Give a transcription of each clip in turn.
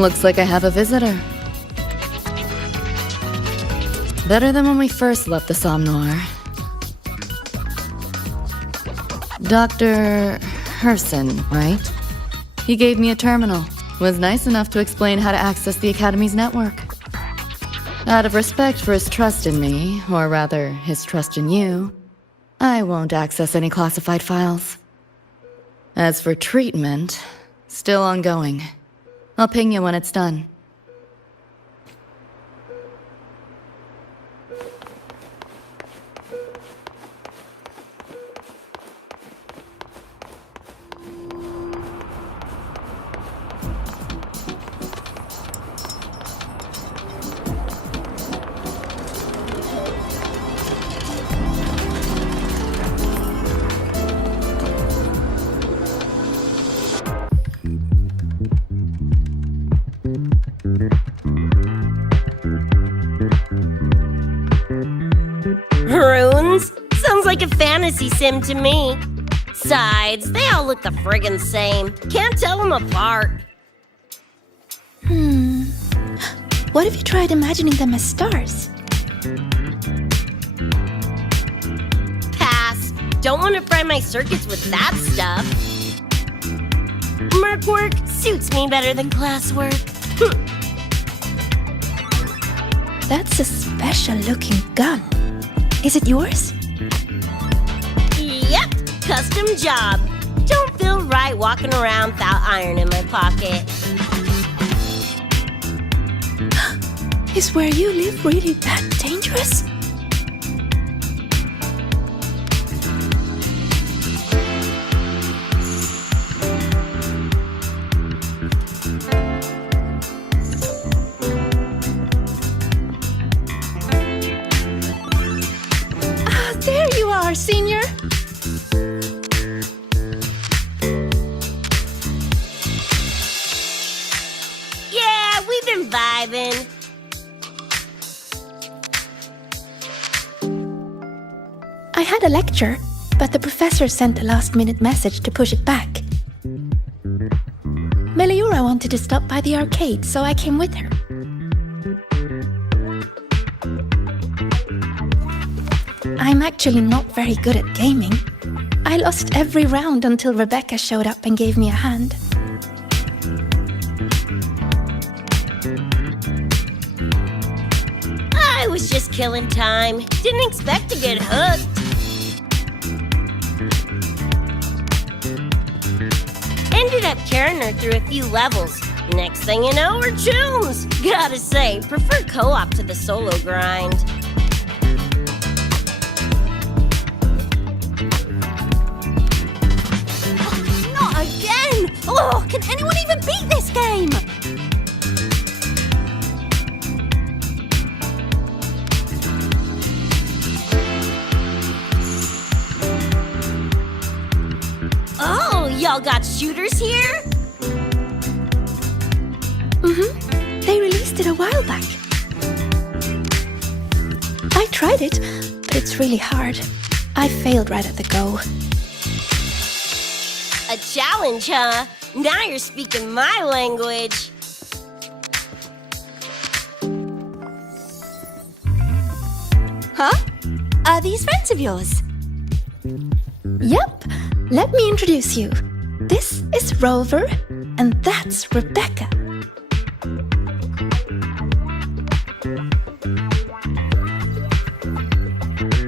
Looks like I have a visitor. Better than when we first left the Somnor. Dr. Herson, right? He gave me a terminal. Was nice enough to explain how to access the Academy's network. Out of respect for his trust in me, or rather, his trust in you, I won't access any classified files. As for treatment, still ongoing. I'll ping you when it's done. Runes? Sounds like a fantasy sim to me. Besides, they all look the friggin' same. Can't tell them apart. What if you tried imagining them as stars? Pass. Don't want to fry my circuits with that stuff. Merc work suits me better than classwork. That's a special-looking gun. Is it yours? Yep, custom job. Don't feel right walking around without iron in my pocket. Is where you live really that dangerous? There you are, Senior. Yeah, we've been vibing. I had a lecture, but the professor sent a last-minute message to push it back. Meliora wanted to stop by the arcade, so I came with her. I'm actually not very good at gaming. I lost every round until Rebecca showed up and gave me a hand. I was just killing time. Didn't expect to get hooked. Ended up carrying her through a few levels. Next thing you know, we're chums. Gotta say, prefer co-op to the solo grind. Oh, can anyone even beat this game? Oh, y'all got shooters here? They released it a while back. I tried it, but it's really hard. I failed right at the go. A challenge, huh? Now you're speaking my language. Huh? Are these friends of yours? Yep, let me introduce you. This is Rover, and that's Rebecca.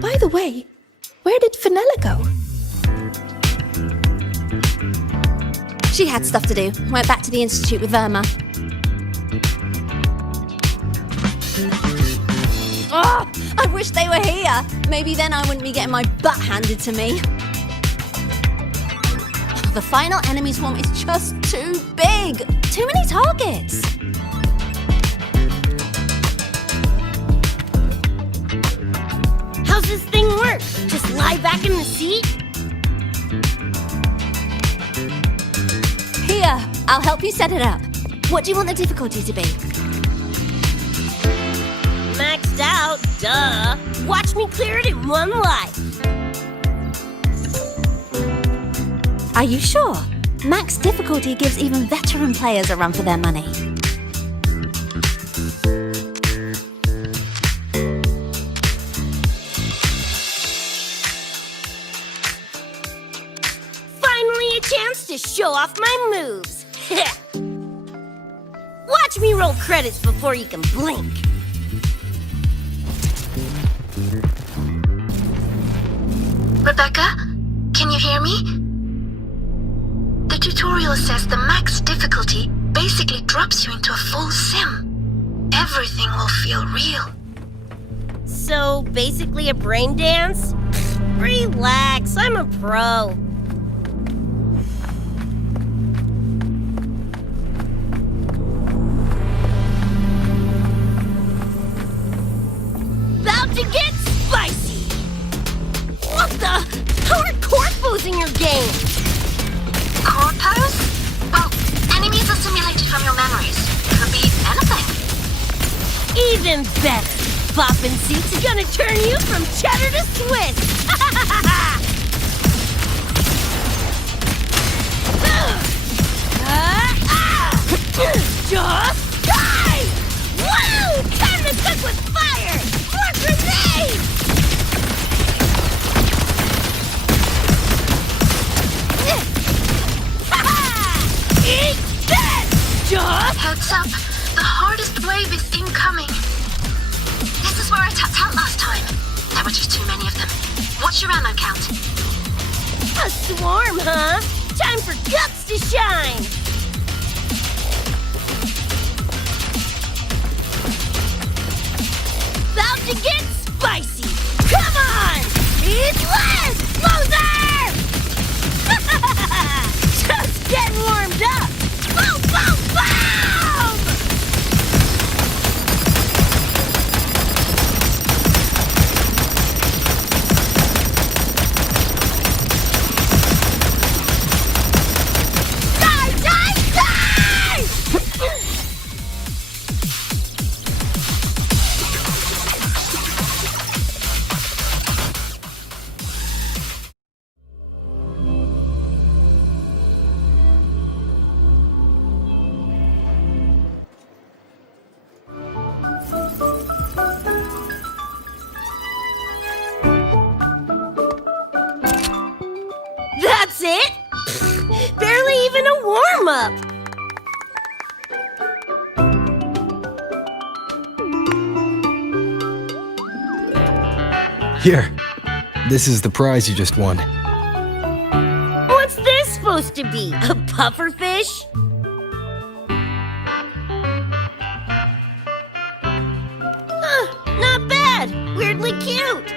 By the way, where did Fenella go? She had stuff to do. Went back to the Institute with Verma. Oh, I wish they were here. Maybe then I wouldn't be getting my butt handed to me. The final enemy swarm is just too big. Too many targets. How's this thing work? Just lie back in the seat? Here, I'll help you set it up. What do you want the difficulty to be? Maxed out, duh. Watch me clear it in one life. Are you sure? Max difficulty gives even veteran players a run for their money. show off my moves. Watch me roll credits before you can blink. Rebecca, can you hear me? The tutorial says the max difficulty basically drops you into a full sim. Everything will feel real. So, basically a brain dance? Relax, I'm a pro. About to get spicy! What the? How are corpos in your game? Corpos? Well, enemies are simulated from your memories. Could be anything. Even better. Boppin' suits are gonna turn you from cheddar to Swiss. Just die! Woo! Time to cook with fire! More grenades! Eat this! Just Heads up, the hardest wave is incoming. This is where I tapped out last time. There were just too many of them. What's your ammo count? a swarm, huh? Time for guts to shine! About to get spicy! Come on! Eat less, loser! Just getting warmed up! Boom, boom, boom! Die, die, die! That's it? Barely even a warm-up. Here. This is the prize you just won. What's this supposed to be? A pufferfish? Huh, not bad. Weirdly cute.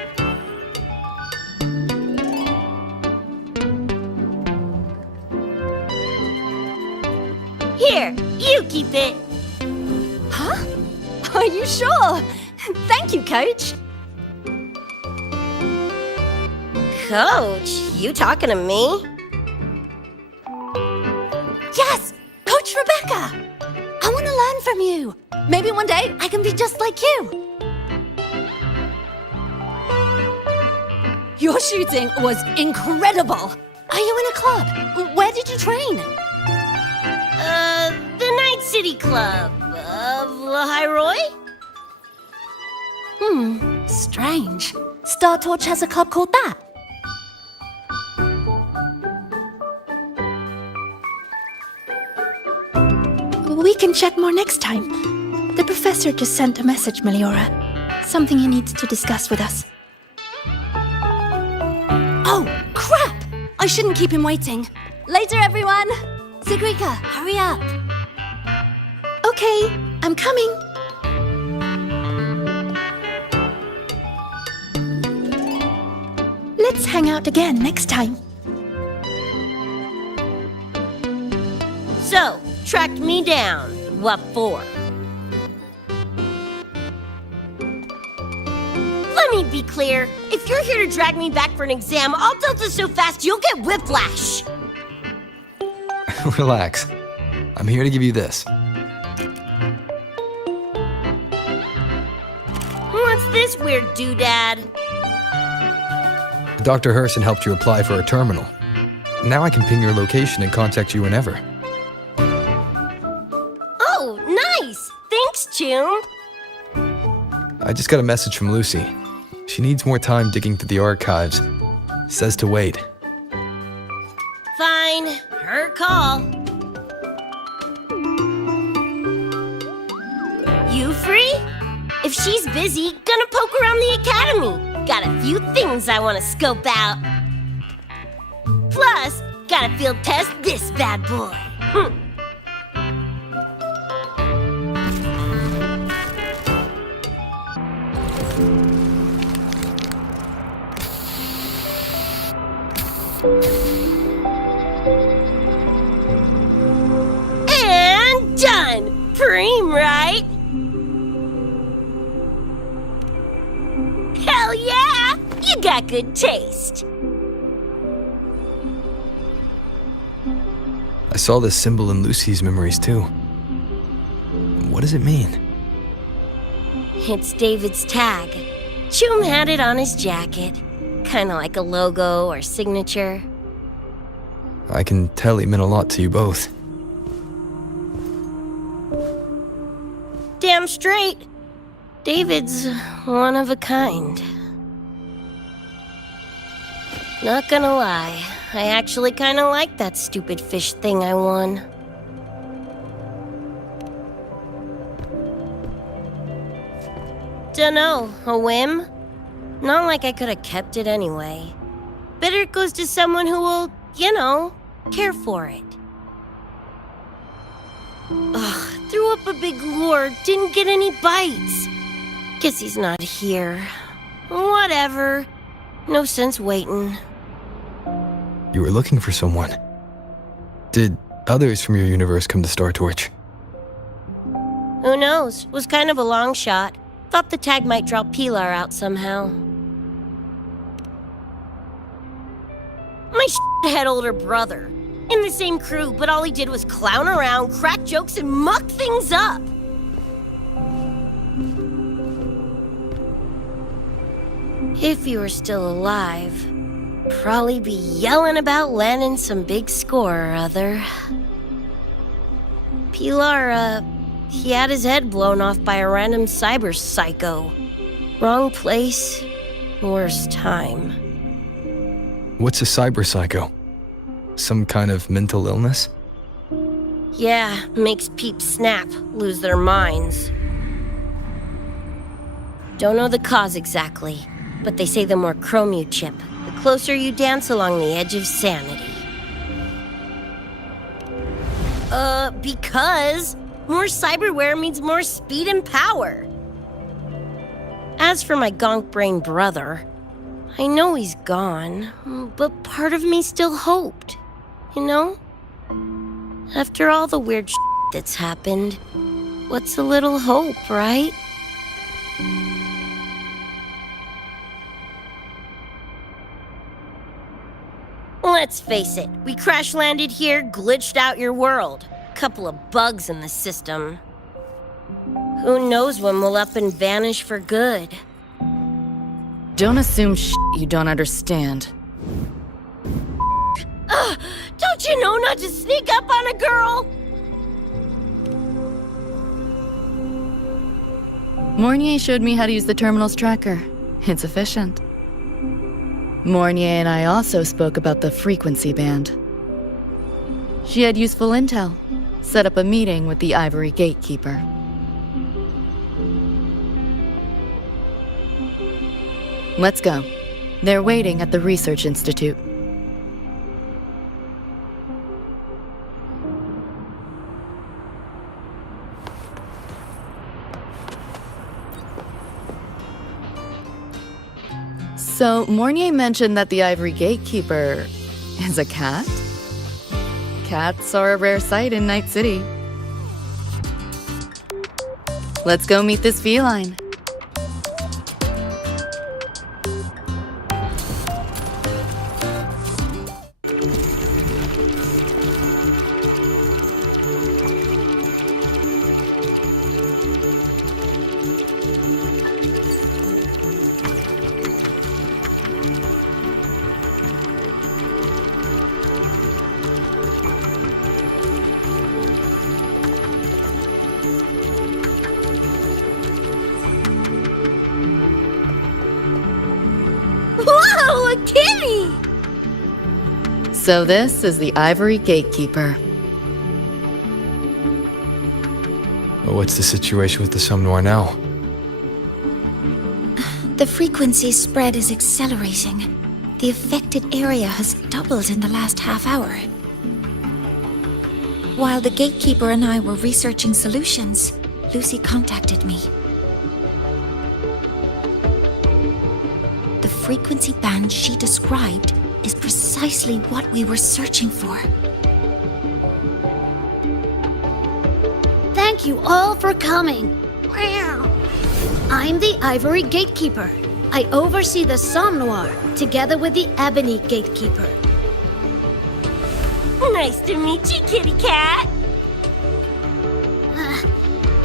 Here, you keep it. Huh? Are you sure? Thank you, Coach. Coach, you talking to me? Yes! Coach Rebecca! I want to learn from you. Maybe one day I can be just like you. Your shooting was incredible. Are you in a club? Where did you train? The Night City Club of Lahiroy? Strange. Star Torch has a club called that. We can chat more next time. The professor just sent a message, Meliora. Something he needs to discuss with us. Oh, crap! I shouldn't keep him waiting. Later, everyone. Sigrika, hurry up. Okay, I'm coming. Let's hang out again next time. So, tracked me down. What for? Let me be clear. If you're here to drag me back for an exam, I'll delta so fast you'll get whiplash. Relax. I'm here to give you this. What's this weird doodad? Dr. Herson helped you apply for a terminal. Now I can ping your location and contact you whenever. Oh, nice! Thanks, Chum. I just got a message from Lucy. She needs more time digging through the archives. Says to wait. Fine. Her call. You free? If she's busy, gonna poke around the academy. Got a few things I want to scope out. Plus, gotta field test this bad boy. And done! Preem, right? Hell yeah! You got good taste. I saw this symbol in Lucy's memories too. What does it mean? It's David's tag. Choom had it on his jacket. Kinda like a logo or signature. I can tell he meant a lot to you both. Damn straight. David's one of a kind. Not gonna lie, I actually kinda like that stupid fish thing I won. Dunno, a whim? Not like I could have kept it anyway. Better it goes to someone who will, care for it. Ugh, threw up a big lure, didn't get any bites. Guess he's not here. Whatever. No sense waiting. You were looking for someone. Did others from your universe come to Star Torch? Who knows? Was kind of a long shot. Thought the tag might draw Pilar out somehow. My head older brother. In the same crew, but all he did was clown around, crack jokes, and muck things up. If he were still alive, probably be yelling about landing some big score or other. Pilar, he had his head blown off by a random cyber psycho. Wrong place, worst time. What's a cyber psycho? Some kind of mental illness? Yeah, makes peeps snap, lose their minds. Don't know the cause exactly, but they say the more chrome you chip, the closer you dance along the edge of sanity. Because more cyberware means more speed and power. As for my gonk brain brother, I know he's gone, but part of me still hoped, After all the weird that's happened, what's a little hope, right? Let's face it, we crash-landed here, glitched out your world. Couple of bugs in the system. Who knows when we'll up and vanish for good? Don't assume you don't understand. Don't you know not to sneak up on a girl? Mornier showed me how to use the terminal's tracker. It's efficient. Mornier and I also spoke about the frequency band. She had useful intel. Set up a meeting with the Ivory Gatekeeper. Let's go. They're waiting at the Research Institute. So, Mornier mentioned that the Ivory Gatekeeper is a cat? Cats are a rare sight in Night City. Let's go meet this feline. So this is the Ivory Gatekeeper. What's the situation with the Somme Noir now? The frequency spread is accelerating. The affected area has doubled in the last half hour. While the gatekeeper and I were researching solutions, Lucy contacted me. The frequency band she described is precisely what we were searching for. Thank you all for coming. I'm the Ivory Gatekeeper. I oversee the Somme Noir, together with the Ebony Gatekeeper. Nice to meet you, kitty cat.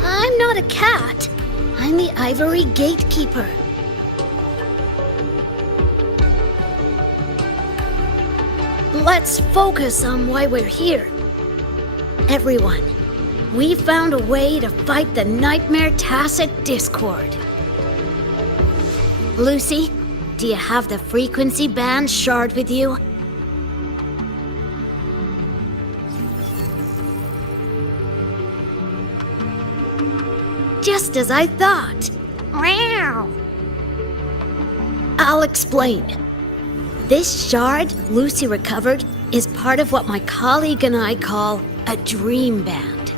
I'm not a cat. I'm the Ivory Gatekeeper. Let's focus on why we're here. Everyone, we found a way to fight the Nightmare Tacit Discord. Lucy, do you have the frequency band shard with you? Just as I thought. I'll explain. This shard Lucy recovered is part of what my colleague and I call a dream band.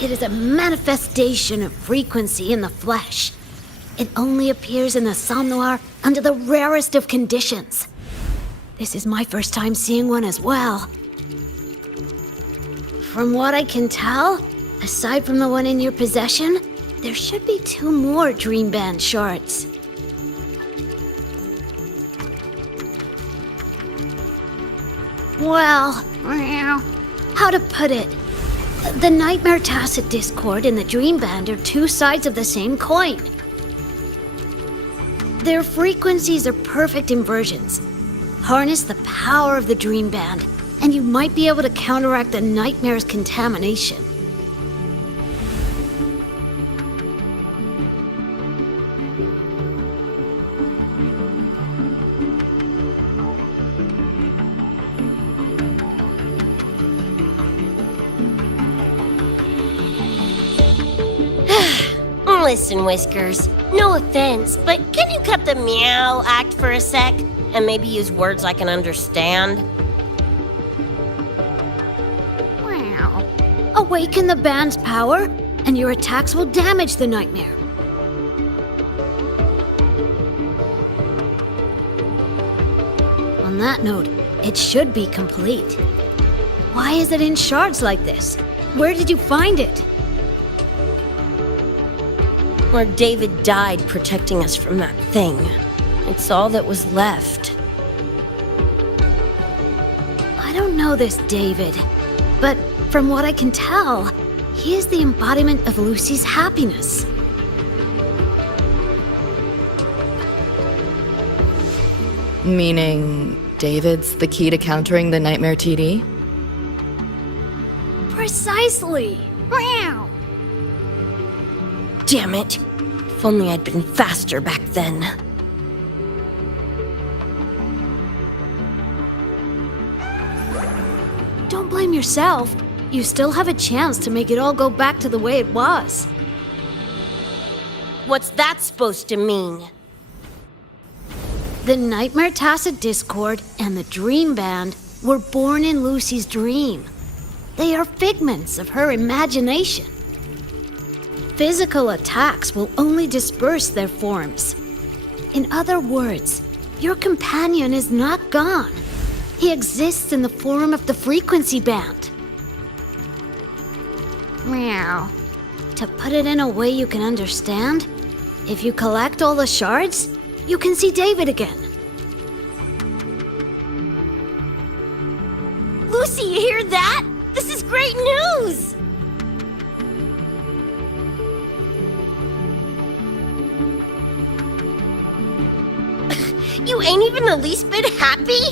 It is a manifestation of frequency in the flesh. It only appears in the Somme Noir under the rarest of conditions. This is my first time seeing one as well. From what I can tell, aside from the one in your possession, there should be 2 more Dream Band shards. Well, how to put it? The Nightmare Tacit Discord and the Dream Band are 2 sides of the same coin. Their frequencies are perfect inversions. Harness the power of the Dream Band, and you might be able to counteract the Nightmare's contamination. Listen, Whiskers, no offense, but can you cut the meow act for a sec and maybe use words I can understand? Wow. Awaken the band's power, and your attacks will damage the Nightmare. On that note, it should be complete. Why is it in shards like this? Where did you find it? Where David died protecting us from that thing. It's all that was left. I don't know this David, but from what I can tell, he is the embodiment of Lucy's happiness. Meaning, David's the key to countering the Nightmare TD? Precisely! Wow! Damn it. If only I'd been faster back then. Don't blame yourself. You still have a chance to make it all go back to the way it was. What's that supposed to mean? The Nightmare Tacit Discord and the Dream Band were born in Lucy's dream. They are figments of her imagination. Physical attacks will only disperse their forms. In other words, your companion is not gone. He exists in the form of the frequency band. Meow. To put it in a way you can understand, if you collect all the shards, you can see David again. Lucy, you hear that? This is great news! You ain't even the least bit happy?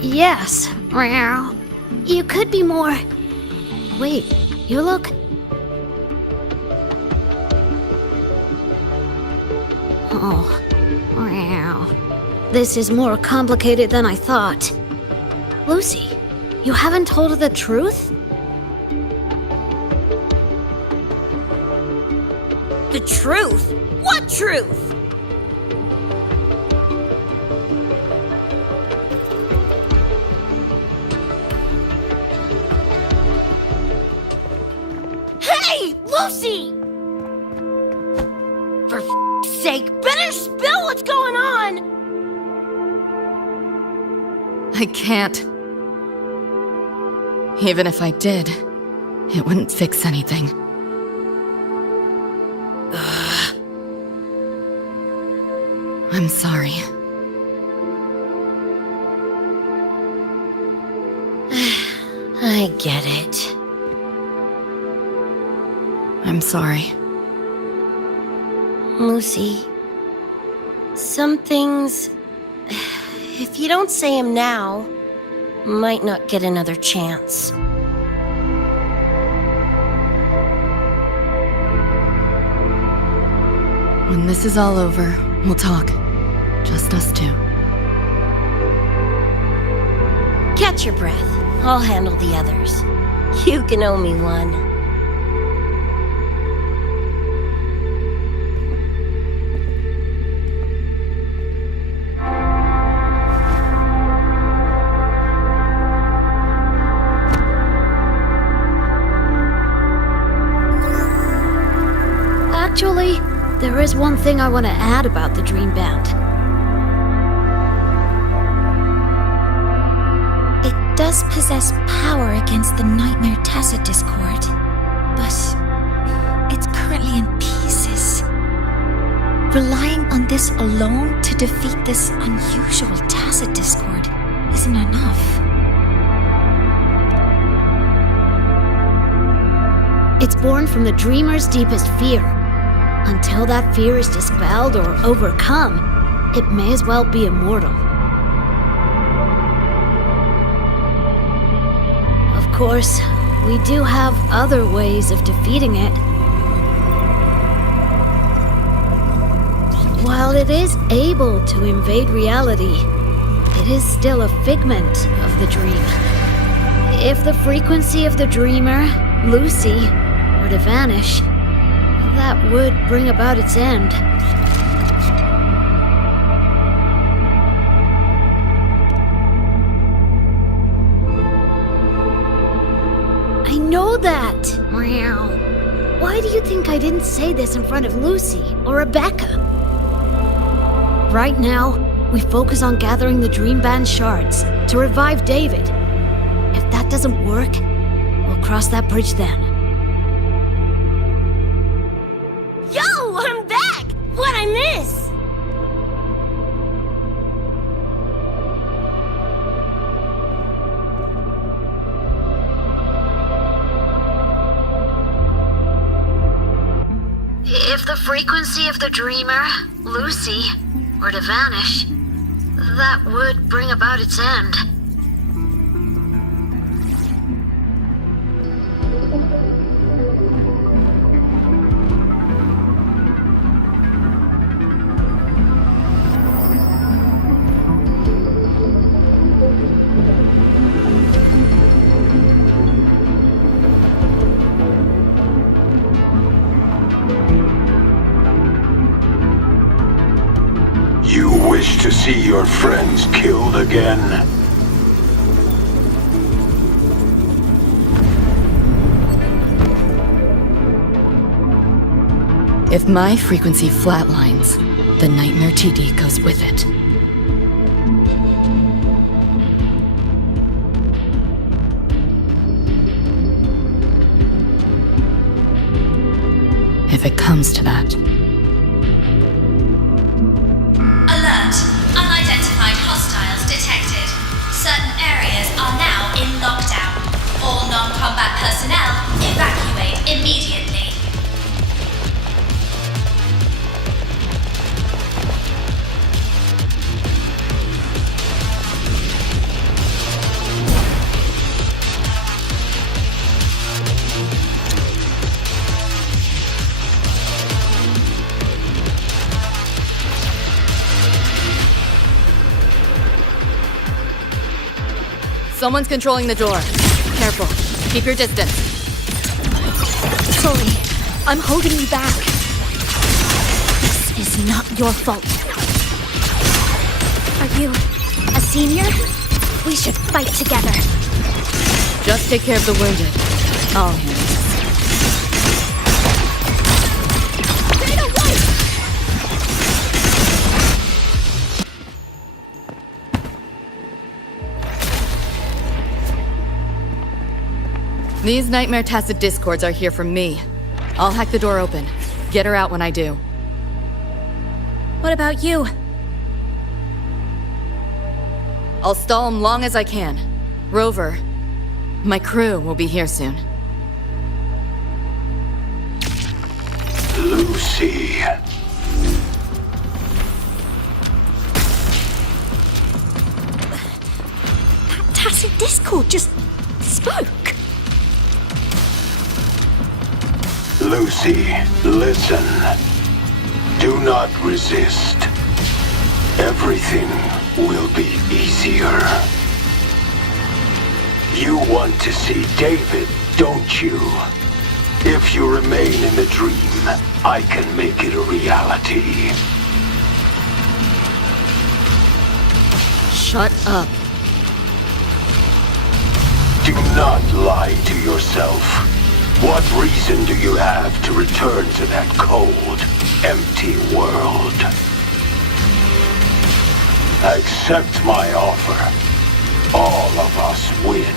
Yes. Meow. You could be more... Wait, you look... Oh, wow. This is more complicated than I thought. Lucy, you haven't told her the truth? The truth? What truth? Hey, Lucy! For sake, better spill what's going on! I can't. Even if I did, it wouldn't fix anything. I'm sorry. I get it. I'm sorry. Lucy, some things, if you don't say them now, might not get another chance. When this is all over, we'll talk. Just us two. Catch your breath. I'll handle the others. You can owe me one. Actually, there is one thing I want to add about the Dream Band. It does possess power against the Nightmare Tacit Discord, but it's currently in pieces. Relying on this alone to defeat this unusual Tacit Discord isn't enough. It's born from the dreamer's deepest fear. Until that fear is dispelled or overcome, it may as well be immortal. Of course, we do have other ways of defeating it. While it is able to invade reality, it is still a figment of the dream. If the frequency of the dreamer, Lucy, were to vanish, that would bring about its end. I know that! Meow. Why do you think I didn't say this in front of Lucy or Rebecca? Right now, we focus on gathering the Dream Band shards to revive David. If that doesn't work, we'll cross that bridge then. Yo, I'm back! What'd I miss? If the frequency of the dreamer, Lucy, were to vanish, that would bring about its end. You wish to see your friends killed again? If my frequency flatlines, the Nightmare TD goes with it. If it comes to that. Alert! Unidentified hostiles detected. Certain areas are now in lockdown. All non-combat personnel evacuate immediately. Someone's controlling the door. Careful. Keep your distance. Sorry, I'm holding you back. This is not your fault. Are you a senior? We should fight together. Just take care of the wounded. I'll handle this. These Nightmare Tacit Discords are here from me. I'll hack the door open. Get her out when I do. What about you? I'll stall them long as I can. Rover, my crew will be here soon. Lucy. That Tacit Discord just spoke. Lucy, listen. Do not resist. Everything will be easier. You want to see David, don't you? If you remain in the dream, I can make it a reality. Shut up. Do not lie to yourself. What reason do you have to return to that cold, empty world? Accept my offer. All of us win.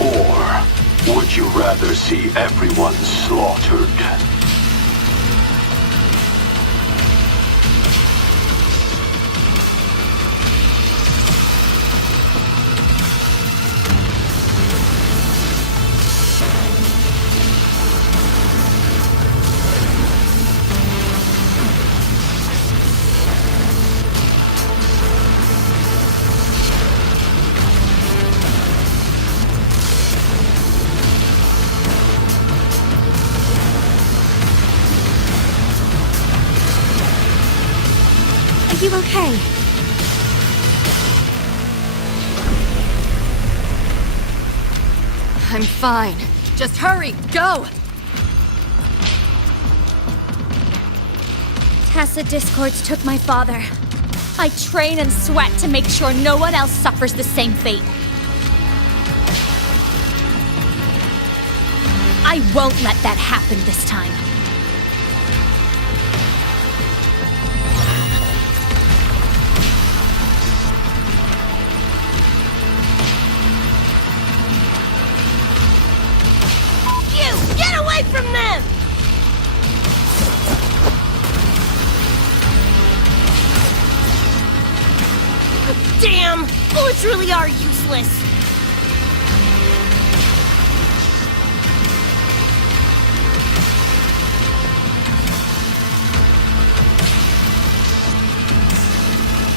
Or would you rather see everyone slaughtered? Are you okay? I'm fine. Just hurry, go! Tacit Discords took my father. I train and sweat to make sure no one else suffers the same fate. I won't let that happen this time. You! Get away from them! Damn! Bullets really are useless!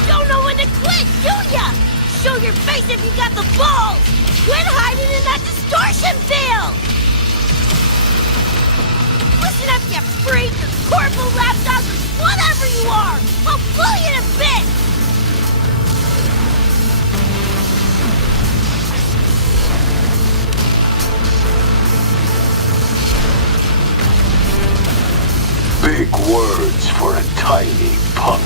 Don't know when to quit, do ya? Show your face if you got the balls! Quit hiding in that distortion field! Listen up, you freak! Corporal lapdog, whatever you are! I'll blow you to bits! Big words for a tiny punk.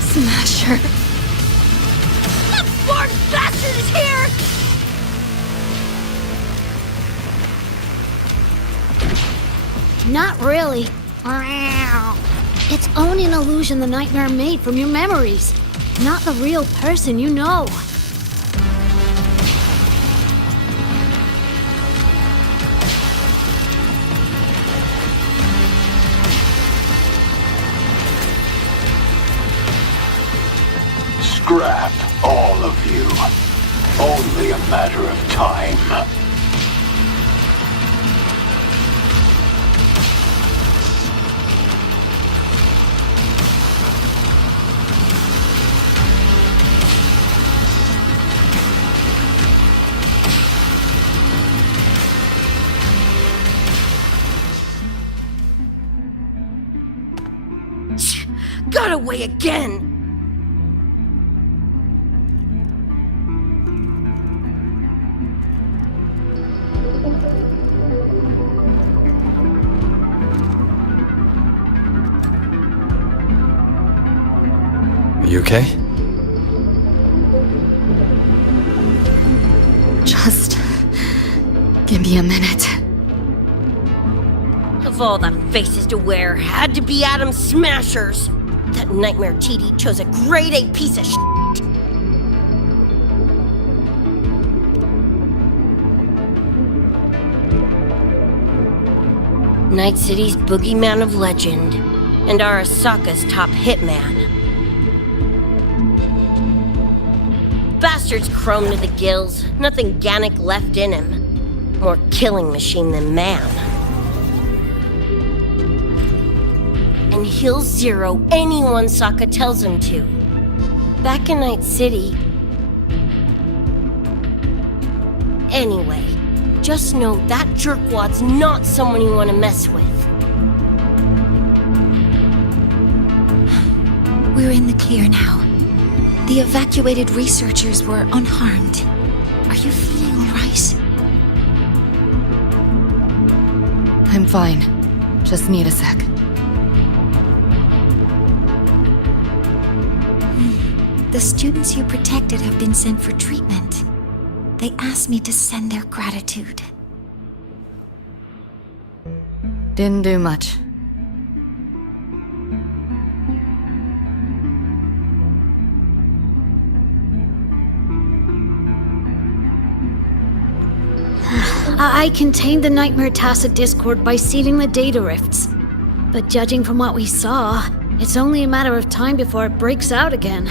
Smasher. That born bastard is here! Not really. It's only an illusion the nightmare made from your memories, not the real person you know. Scrap, all of you. Only a matter of time. Got away again! You okay? Just give me a minute. Of all the faces to wear, had to be Adam Smashers. That nightmare TD chose a grade A piece of shit. Night City's boogeyman of legend, and Arasaka's top hitman. Bastard's chrome to the gills, nothing Gannic left in him. More killing machine than man. And he'll zero anyone Sokka tells him to. Back in Night City... Anyway, just know that jerkwad's not someone you want to mess with. We're in the clear now. The evacuated researchers were unharmed. Are you feeling all right? I'm fine. Just need a sec. The students you protected have been sent for treatment. They asked me to send their gratitude. Didn't do much. I contained the Nightmare Tacit Discord by sealing the data rifts. But judging from what we saw, it's only a matter of time before it breaks out again.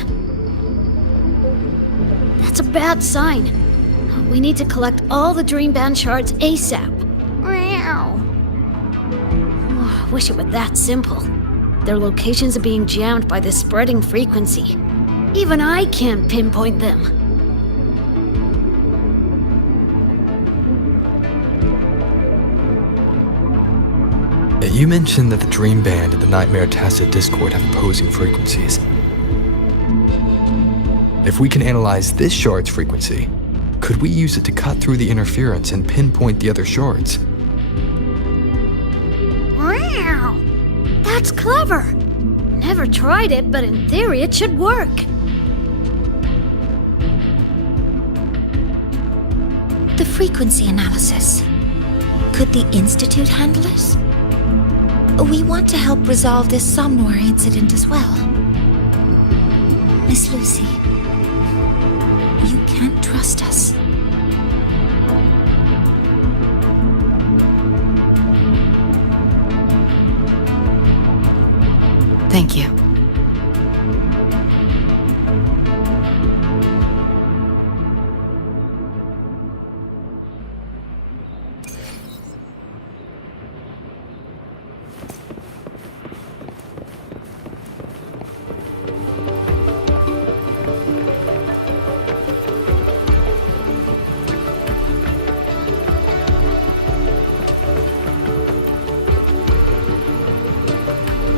That's a bad sign. We need to collect all the Dream Band shards ASAP. Wish it were that simple. Their locations are being jammed by this spreading frequency. Even I can't pinpoint them. You mentioned that the Dream Band and the Nightmare Tacit Discord have opposing frequencies. If we can analyze this shard's frequency, could we use it to cut through the interference and pinpoint the other shards? Wow! That's clever! Never tried it, but in theory it should work. The frequency analysis. Could the Institute handle it? We want to help resolve this Somnoir incident as well. Miss Lucy, you can't trust us. Thank you.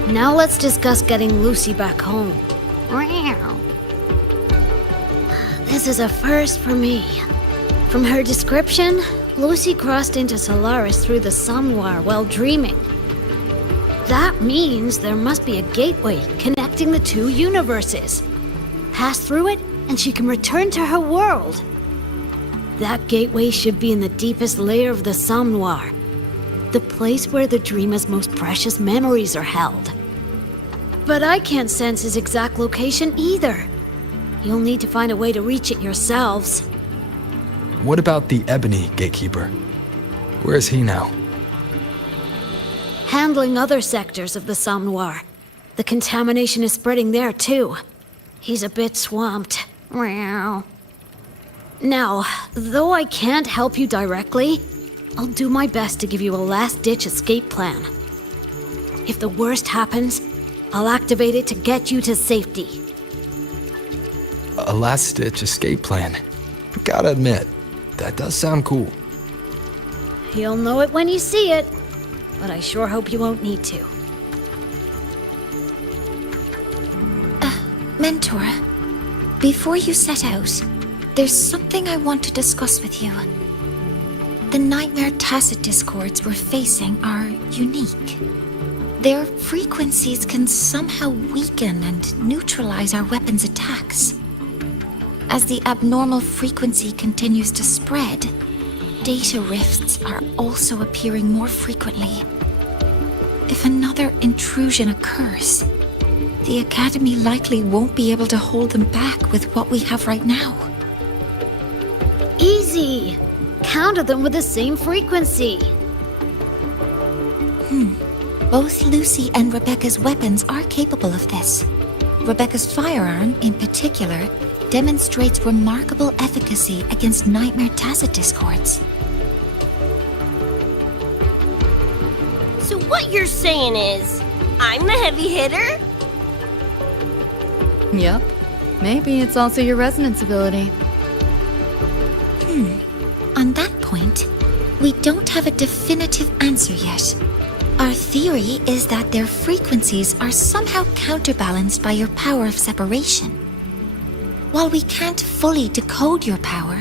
Now let's discuss getting Lucy back home. This is a first for me. From her description, Lucy crossed into Solaris through the Somnoir while dreaming. That means there must be a gateway connecting the two universes. Pass through it, and she can return to her world. That gateway should be in the deepest layer of the Somnoir, the place where the dreamer's most precious memories are held. But I can't sense his exact location either. You'll need to find a way to reach it yourselves. What about the Ebony Gatekeeper? Where is he now? Handling other sectors of the Somnoir. The contamination is spreading there too. He's a bit swamped. Now, though I can't help you directly, I'll do my best to give you a last-ditch escape plan. If the worst happens, I'll activate it to get you to safety. A last-ditch escape plan. Gotta admit, that does sound cool. You'll know it when you see it, but I sure hope you won't need to. Mentor, before you set out, there's something I want to discuss with you. The Nightmare Tacit Discords we're facing are unique. Their frequencies can somehow weaken and neutralize our weapons' attacks. As the abnormal frequency continues to spread, data rifts are also appearing more frequently. If another intrusion occurs, the Academy likely won't be able to hold them back with what we have right now. Easy! Counter them with the same frequency. Both Lucy and Rebecca's weapons are capable of this. Rebecca's firearm, in particular, demonstrates remarkable efficacy against nightmare tacit discords. So what you're saying is, I'm the heavy hitter? Yup. Maybe it's also your resonance ability. On that point, we don't have a definitive answer yet. Our theory is that their frequencies are somehow counterbalanced by your power of separation. While we can't fully decode your power,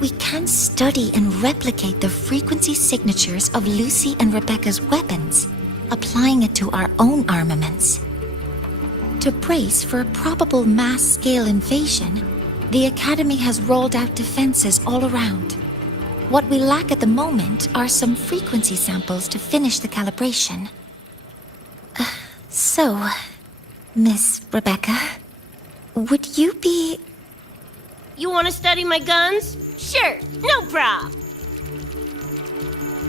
we can study and replicate the frequency signatures of Lucy and Rebecca's weapons, applying it to our own armaments. To brace for a probable mass-scale invasion, the Academy has rolled out defenses all around. What we lack at the moment are some frequency samples to finish the calibration. So, Miss Rebecca, would you be... You want to study my guns? Sure, no prob.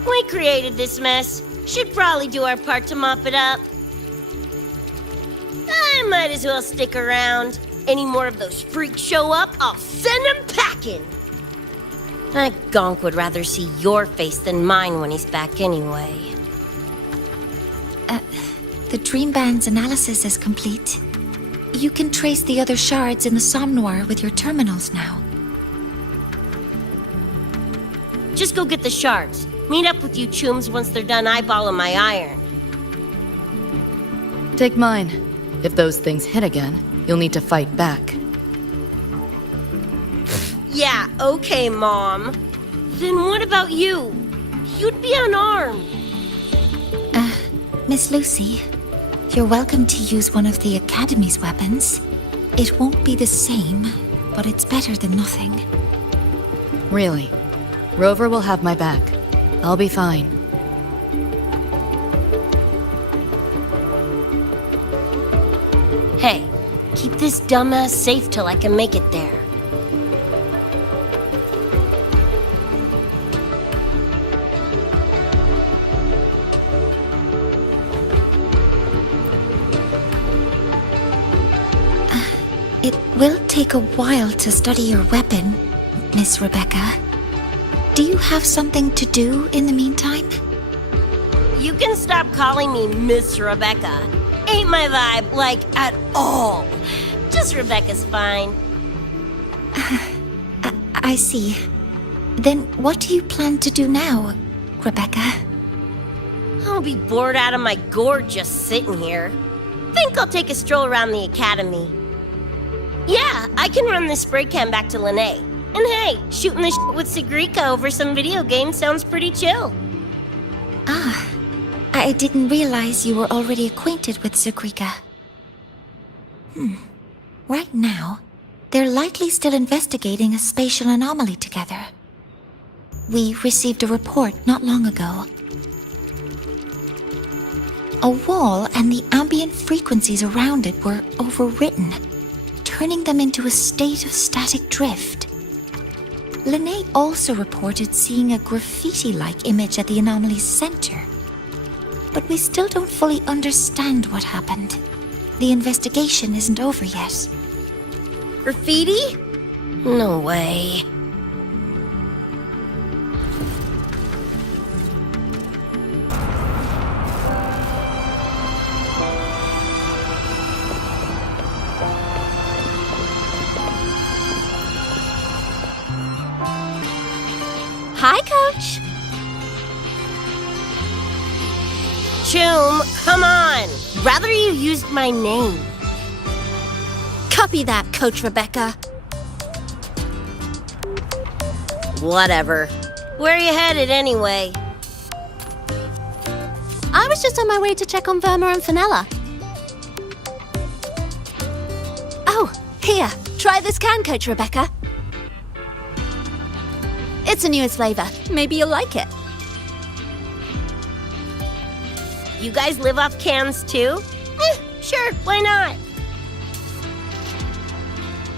We created this mess. Should probably do our part to mop it up. I might as well stick around. Any more of those freaks show up, I'll send them packing. That gonk would rather see your face than mine when he's back anyway. The Dream Band's analysis is complete. You can trace the other shards in the Somnoir with your terminals now. Just go get the shards. Meet up with you chooms once they're done eyeballing my iron. Take mine. If those things hit again, you'll need to fight back. Yeah, okay, Mom. Then what about you? You'd be unarmed. Miss Lucy, you're welcome to use one of the Academy's weapons. It won't be the same, but it's better than nothing. Really. Rover will have my back. I'll be fine. Hey, keep this dumbass safe till I can make it there. It will take a while to study your weapon, Miss Rebecca. Do you have something to do in the meantime? You can stop calling me Miss Rebecca. Ain't my vibe, like, at all. Just Rebecca's fine. I see. Then what do you plan to do now, Rebecca? I'll be bored out of my gourd just sitting here. Think I'll take a stroll around the Academy. Yeah, I can run this spray can back to Lene. And hey, shooting the shit with Sigrika over some video game sounds pretty chill. I didn't realize you were already acquainted with Sigrika. Right now, they're likely still investigating a spatial anomaly together. We received a report not long ago. A wall and the ambient frequencies around it were overwritten, turning them into a state of static drift. Lene also reported seeing a graffiti-like image at the anomaly's center. But we still don't fully understand what happened. The investigation isn't over yet. Graffiti? No way. Hi, Coach. Choom, come on! Rather you used my name. Copy that, Coach Rebecca. Whatever. Where are you headed anyway? I was just on my way to check on Verma and Fenella. Oh, here. Try this can, Coach Rebecca. It's a newest flavor. Maybe you'll like it. You guys live off cans too? Sure, why not?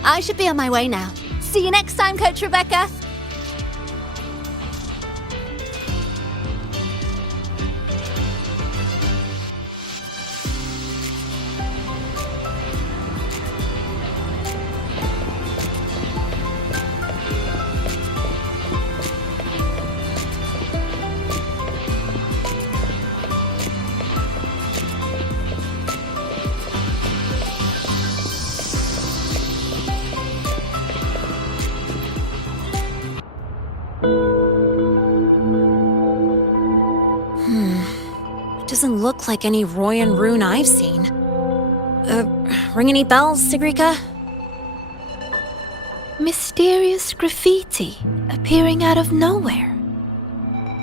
I should be on my way now. See you next time, Coach Rebecca. Doesn't look like any Royan rune I've seen. Ring any bells, Sigrika? Mysterious graffiti appearing out of nowhere.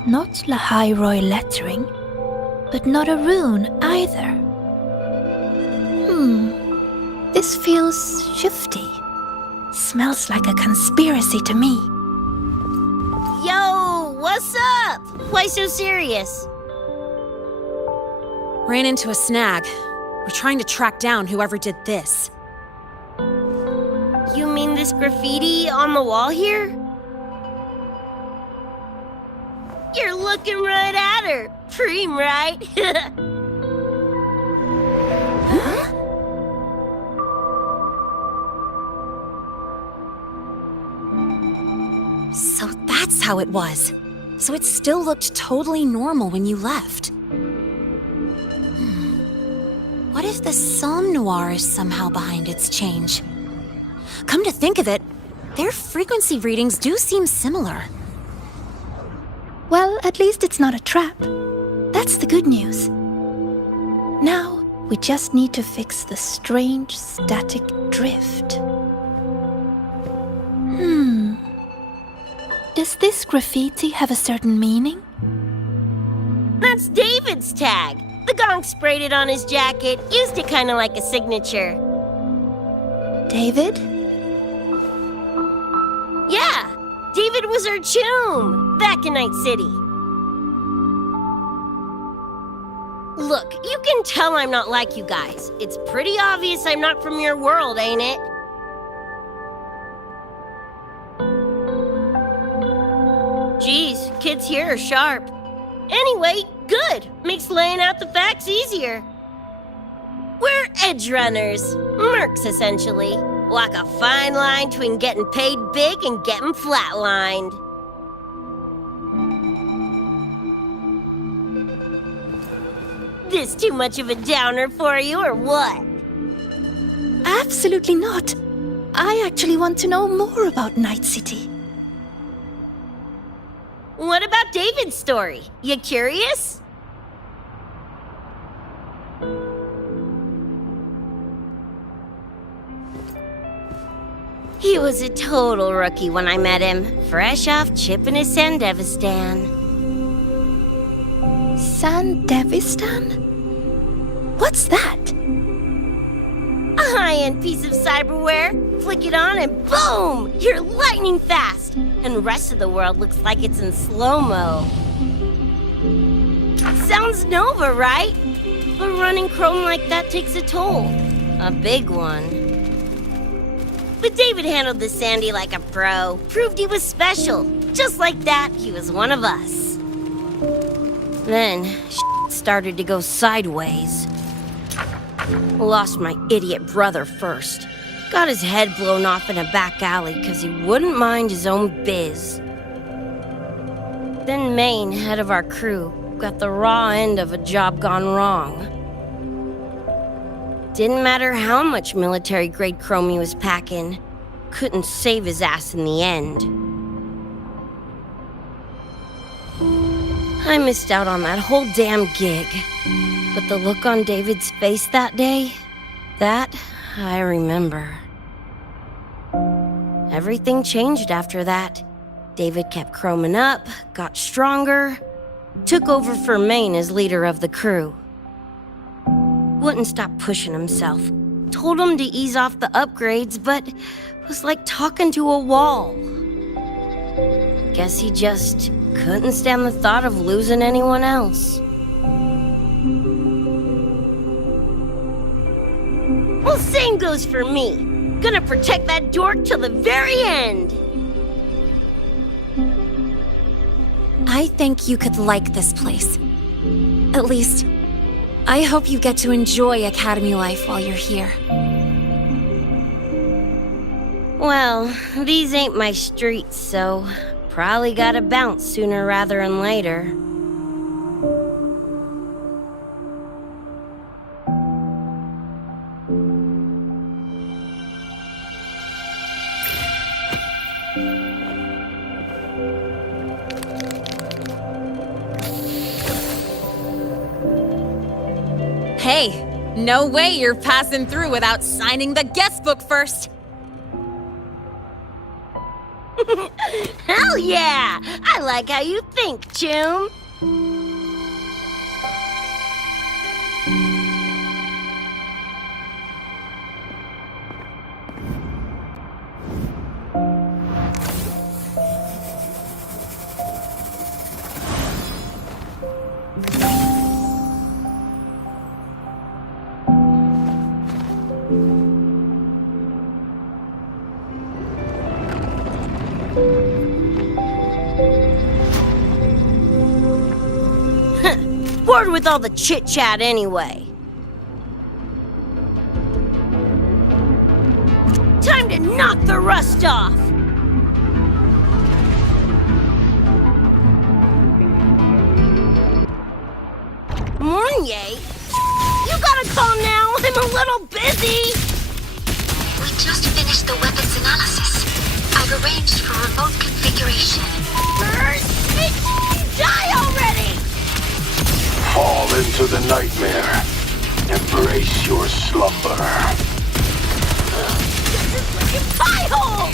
Not Lahairoi lettering, but not a rune either. This feels shifty. Smells like a conspiracy to me. Yo, what's up? Why so serious? Ran into a snag. We're trying to track down whoever did this. You mean this graffiti on the wall here? You're looking right at her. Preem, right? So that's how it was. So it still looked totally normal when you left. What if the Somme Noir is somehow behind its change? Come to think of it, their frequency readings do seem similar. Well, at least it's not a trap. That's the good news. Now, we just need to fix the strange static drift. Does this graffiti have a certain meaning? That's David's tag. The gonk sprayed it on his jacket, used it kind of like a signature. David? Yeah, David was our choom back in Night City. Look, you can tell I'm not like you guys. It's pretty obvious I'm not from your world, ain't it? Geez, kids here are sharp. Anyway, good. Makes laying out the facts easier. We're Edgerunners. Mercs, essentially. Walk a fine line between getting paid big and getting flatlined. This too much of a downer for you, or what? Absolutely not. I actually want to know more about Night City. What about David's story? You curious? He was a total rookie when I met him, fresh off chipping his Sandevistan. Sandevistan? What's that? A high-end piece of cyberware. Flick it on and boom! You're lightning fast! And the rest of the world looks like it's in slow-mo. Sounds Nova, right? But running Chrome like that takes a toll. A big one. But David handled the Sandy like a pro. Proved he was special. Just like that, he was one of us. Then, started to go sideways. Lost my idiot brother first. Got his head blown off in a back alley because he wouldn't mind his own biz. Then Maine, head of our crew, got the raw end of a job gone wrong. Didn't matter how much military-grade chrome he was packing, couldn't save his ass in the end. I missed out on that whole damn gig. But the look on David's face that day, that I remember. Everything changed after that. David kept chroming up, got stronger, took over for Maine as leader of the crew. Wouldn't stop pushing himself. Told him to ease off the upgrades, but was like talking to a wall. Guess he just couldn't stand the thought of losing anyone else. Well, same goes for me. Gonna protect that dork till the very end. I think you could like this place. At least, I hope you get to enjoy Academy life while you're here. Well, these ain't my streets, so probably gotta bounce sooner rather than later. Hey, no way you're passing through without signing the guest book first! Hell yeah! I like how you think, Choom. Bored with all the chit-chat anyway. Time to knock the rust off! Mournier? You gotta calm now, I'm a little busy! We just finished the weapons analysis. I've arranged for remote configuration. Die already! Fall into the nightmare. Embrace your slumber. This is freaking pie hole!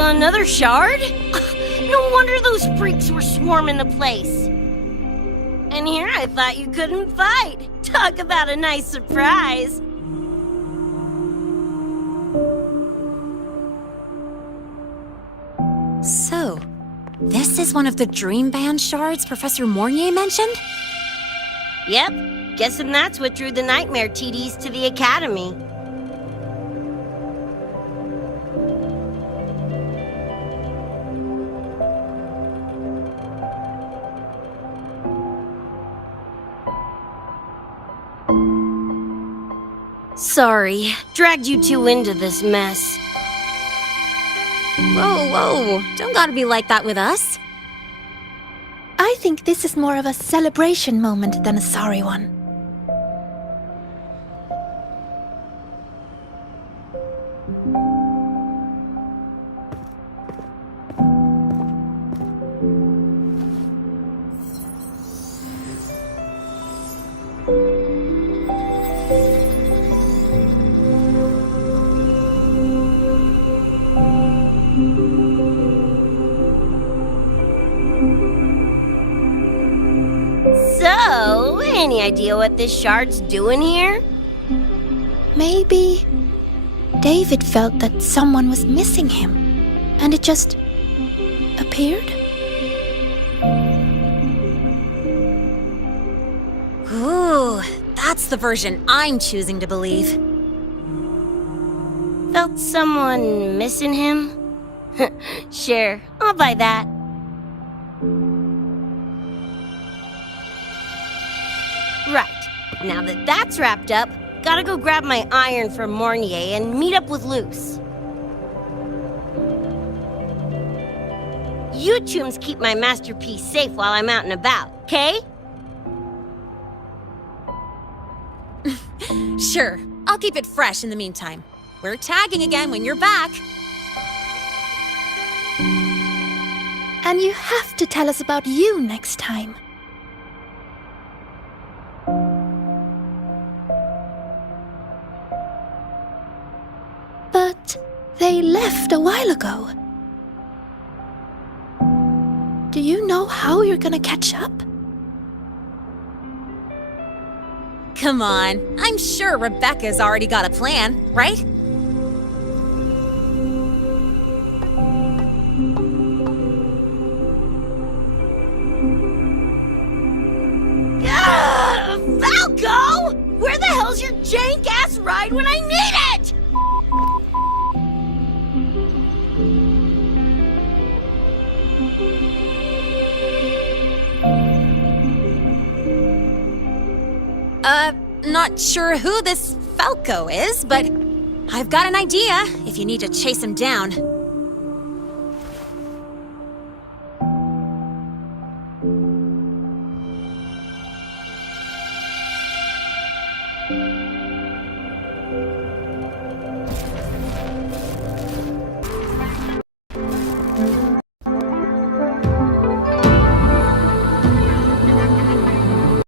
Another shard? No wonder those freaks were swarming the place. And here I thought you couldn't fight. Talk about a nice surprise. So, this is one of the Dream Band shards Professor Mournier mentioned? Yep, guessing that's what drew the Nightmare TDs to the Academy. Sorry, dragged you two into this mess. Whoa, whoa, don't gotta be like that with us. I think this is more of a celebration moment than a sorry one. So, any idea what this shard's doing here? Maybe David felt that someone was missing him, and it just appeared? Ooh, that's the version I'm choosing to believe. Felt someone missing him? Sure, I'll buy that. Now that that's wrapped up, gotta go grab my iron from Mornier and meet up with Luce. You chums keep my masterpiece safe while I'm out and about, okay? Sure, I'll keep it fresh in the meantime. We're tagging again when you're back. And you have to tell us about you next time. But they left a while ago. Do you know how you're gonna catch up? Come on, I'm sure Rebecca's already got a plan, right? Falco! Where the hell's your jank-ass ride when I need it? Not sure who this Falco is, but I've got an idea if you need to chase him down.